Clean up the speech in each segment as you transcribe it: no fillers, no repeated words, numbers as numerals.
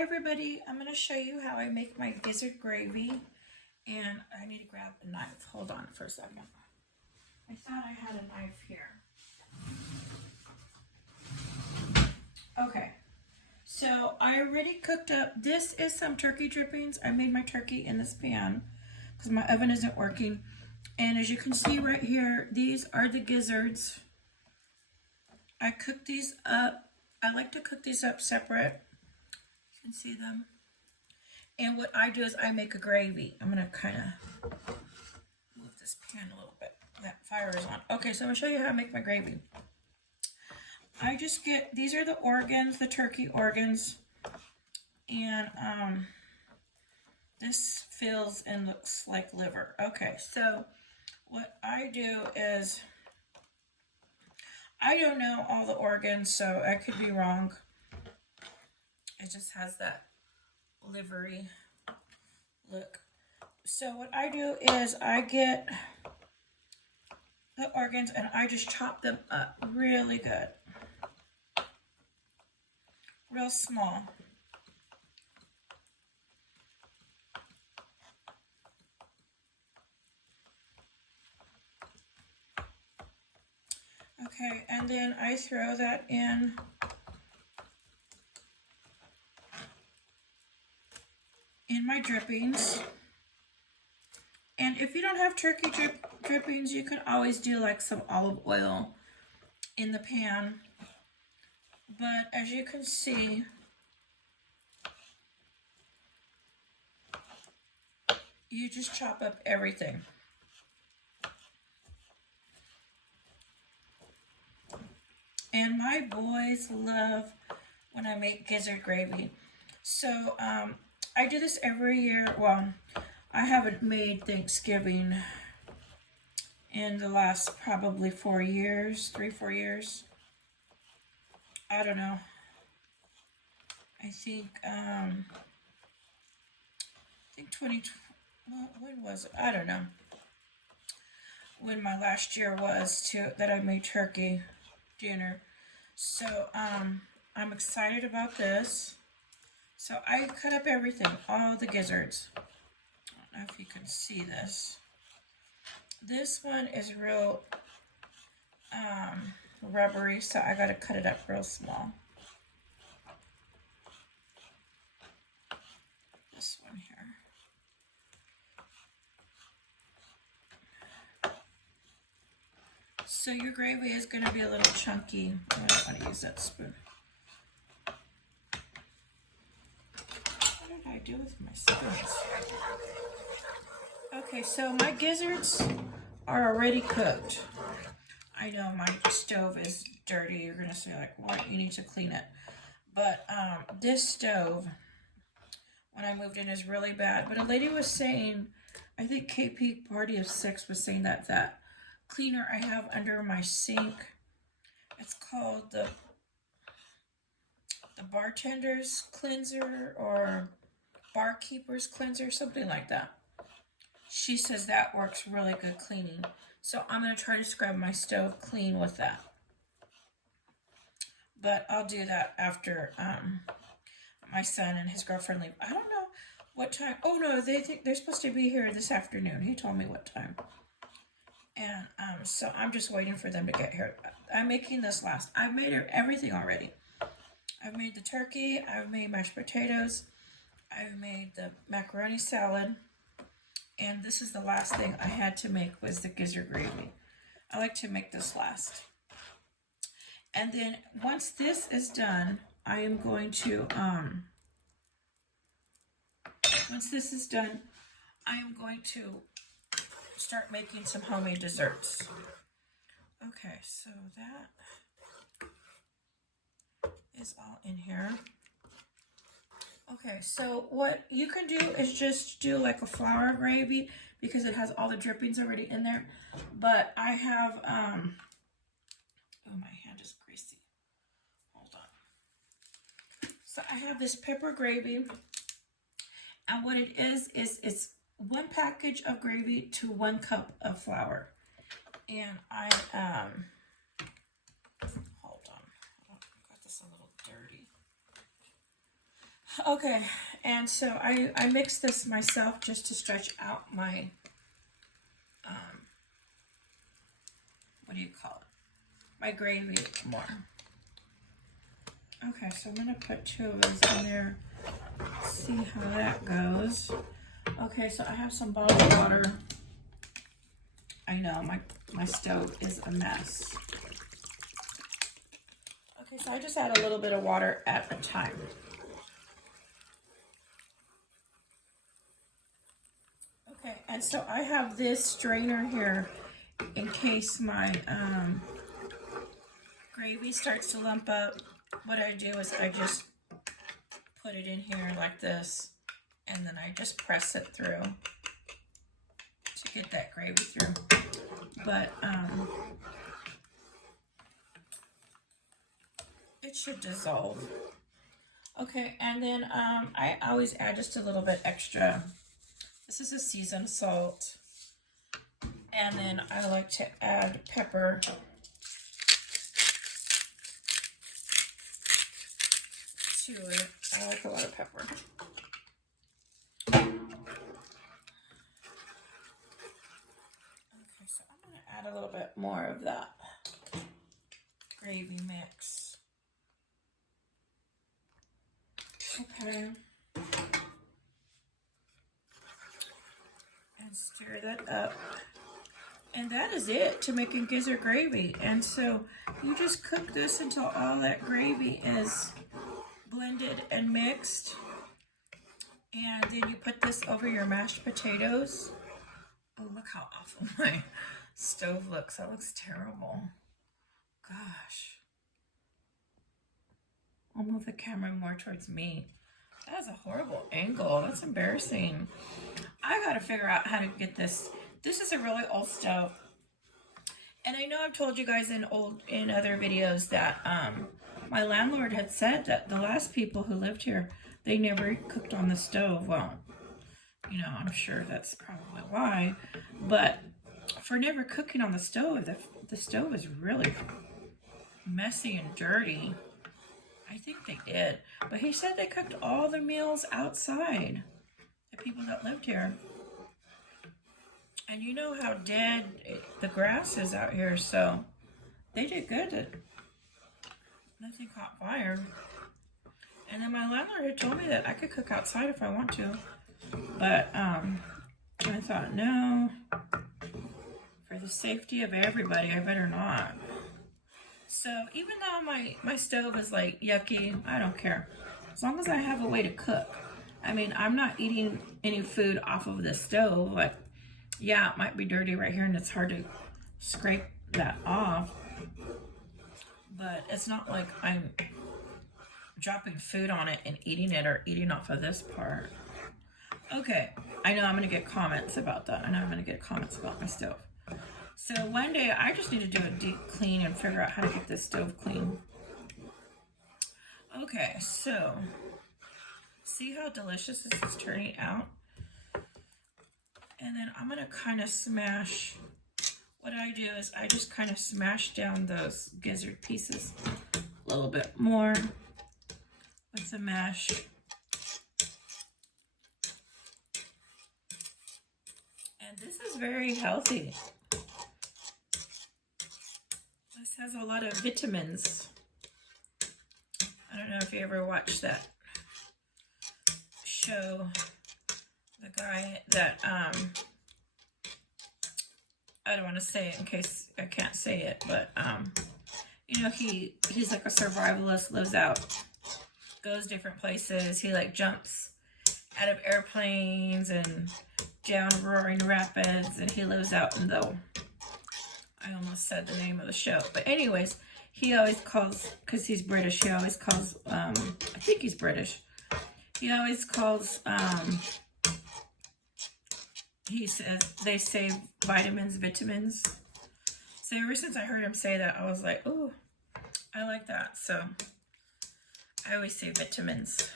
Hi everybody, I'm going to show you how I make my gizzard gravy, and I need to grab a knife. Hold on for a second. I thought I had a knife here. Okay, so I already cooked up, this is some turkey drippings. I made my turkey in this pan because my oven isn't working. And as you can see right here, these are the gizzards. I cooked these up. I like to cook these up separate. You can see them. And what I do is I make a gravy. I'm going to kind of move this pan a little bit. That fire is on. Okay, so I'm going to show you how I make my gravy. I just get, these are the organs, the turkey organs. And this feels and looks like liver. Okay, so what I do is, I don't know all the organs, so I could be wrong. It just has that livery look. So what I do is I get the organs and I just chop them up really good. Real small. Okay, and then I throw that in my drippings. And if you don't have turkey drippings, you can always do like some olive oil in the pan. But as you can see, you just chop up everything. And my boys love when I make gizzard gravy. So I do this every year. Well, I haven't made Thanksgiving in the last probably 4 years, 3-4 years. I don't know. I think 20, when was it? I don't know. When my last year was that I made turkey dinner. So I'm excited about this. So I cut up everything, all the gizzards. I don't know if you can see this. This one is real rubbery, so I gotta cut it up real small. This one here. So your gravy is gonna be a little chunky. I don't want to use that spoon. What did I do with my spoons? Okay, so my gizzards are already cooked. I know my stove is dirty. You're gonna say like, what? You need to clean it. But this stove, when I moved in, is really bad. But a lady was saying, I think KP Party of 6 was saying that that cleaner I have under my sink, it's called the bartender's cleanser or barkeeper's cleanser, something like that. She says that works really good cleaning. So I'm going to try to scrub my stove clean with that. But I'll do that after my son and his girlfriend leave. I don't know what time. Oh no, they think they're supposed to be here this afternoon. He told me what time. And so I'm just waiting for them to get here. I'm making this last. I've made everything already. I've made the turkey. I've made mashed potatoes. I've made the macaroni salad. And this is the last thing I had to make was the gizzard gravy. I like to make this last. And then once this is done, I am going to, once this is done, I am going to start making some homemade desserts. Okay, so that is all in here. Okay, so what you can do is just do like a flour gravy because it has all the drippings already in there. But I have, oh, my hand is greasy. Hold on. So I have this pepper gravy. And what it is it's 1 package of gravy to 1 cup of flour. And I, hold on. I got this a little dirty. Okay, and so I mixed this myself just to stretch out my, what do you call it? My gravy more. Okay, so I'm gonna put 2 of those in there, see how that goes. Okay, so I have some bottled water. I know, my stove is a mess. Okay, so I just add a little bit of water at a time. Okay, and so I have this strainer here in case my gravy starts to lump up. What I do is I just put it in here like this, and then I just press it through to get that gravy through. But it should dissolve. Okay, and then I always add just a little bit extra. This is a seasoned salt. And then I like to add pepper. To it. I like a lot of pepper. Okay, so I'm going to add a little bit more of that gravy mix. Okay. And stir that up. And that is it to making gizzard gravy. And so you just cook this until all that gravy is blended and mixed. And then you put this over your mashed potatoes. Oh, look how awful my stove looks. That looks terrible. Gosh. I'll move the camera more towards me. That is a horrible angle. That's embarrassing. I gotta figure out how to get this. This is a really old stove. And I know I've told you guys in other videos that my landlord had said that the last people who lived here, they never cooked on the stove. Well, you know, I'm sure that's probably why. But for never cooking on the stove, the stove is really messy and dirty. I think they did. But he said they cooked all the meals outside, the people that lived here. And you know how dead the grass is out here, so they did good. Nothing caught fire. And then my landlord had told me that I could cook outside if I want to. But I thought, no, for the safety of everybody, I better not. So even though my stove is like yucky, I don't care. As long as I have a way to cook. I mean, I'm not eating any food off of the stove. Like, yeah, it might be dirty right here and it's hard to scrape that off. But it's not like I'm dropping food on it and eating it or eating off of this part. Okay, I know I'm going to get comments about that. I know I'm going to get comments about my stove. So one day I just need to do a deep clean and figure out how to get this stove clean. Okay, so see how delicious this is turning out? And then I'm going to kind of smash, what I do is I just kind of smash down those gizzard pieces a little bit more with the mash. And this is very healthy. This has a lot of vitamins. I don't know if you ever watched that show. The guy that, I don't want to say it in case I can't say it, but, you know, he's like a survivalist, lives out, goes different places. He like jumps out of airplanes and down roaring rapids, and he lives out in the, I almost said the name of the show. But anyways, he always calls, because he's British, he always calls, I think he's British. He always calls, he says, they say vitamins. So ever since I heard him say that, I was like, oh, I like that. So I always say vitamins.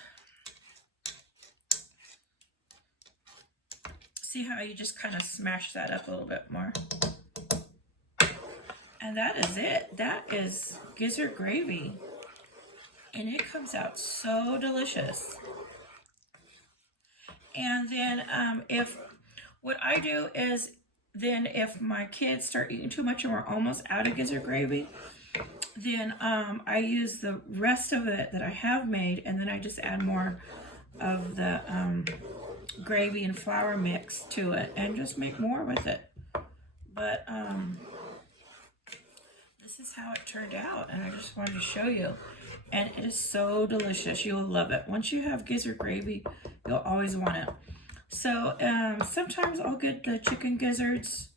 See how you just kind of smash that up a little bit more. And that is it. That is gizzard gravy. and it comes out so delicious. And then if what I do is then if my kids start eating too much and we're almost out of gizzard gravy, then I use the rest of it that I have made, and then I just add more of the gravy and flour mix to it and just make more with it. But this is how it turned out, and I just wanted to show you. And it is so delicious. You will love it. Once you have gizzard gravy, you'll always want it. So sometimes I'll get the chicken gizzards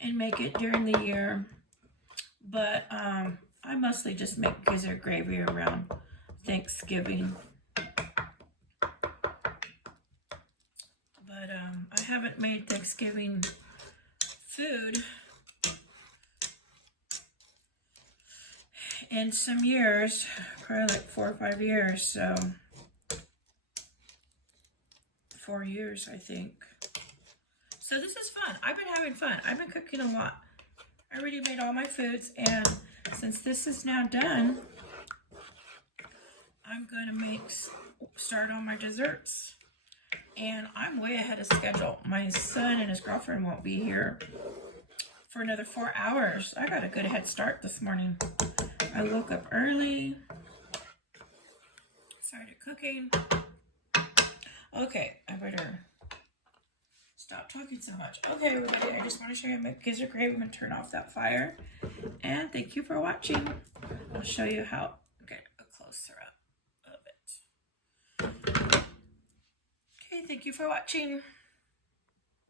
and make it during the year. But I mostly just make gizzard gravy around Thanksgiving. But I haven't made Thanksgiving food in some years, probably like 4 or 5 years, so 4 years, I think. So this is fun. I've been having fun. I've been cooking a lot. I already made all my foods, and since this is now done, I'm going to start on my desserts. And I'm way ahead of schedule. My son and his girlfriend won't be here for another 4 hours. I got a good head start this morning. I woke up early, started cooking. Okay, I better stop talking so much. Okay, everybody, I just want to show you my gizzard gravy. I'm going to turn off that fire. And thank you for watching. I'll show you how to get a closer up of it. Okay, thank you for watching.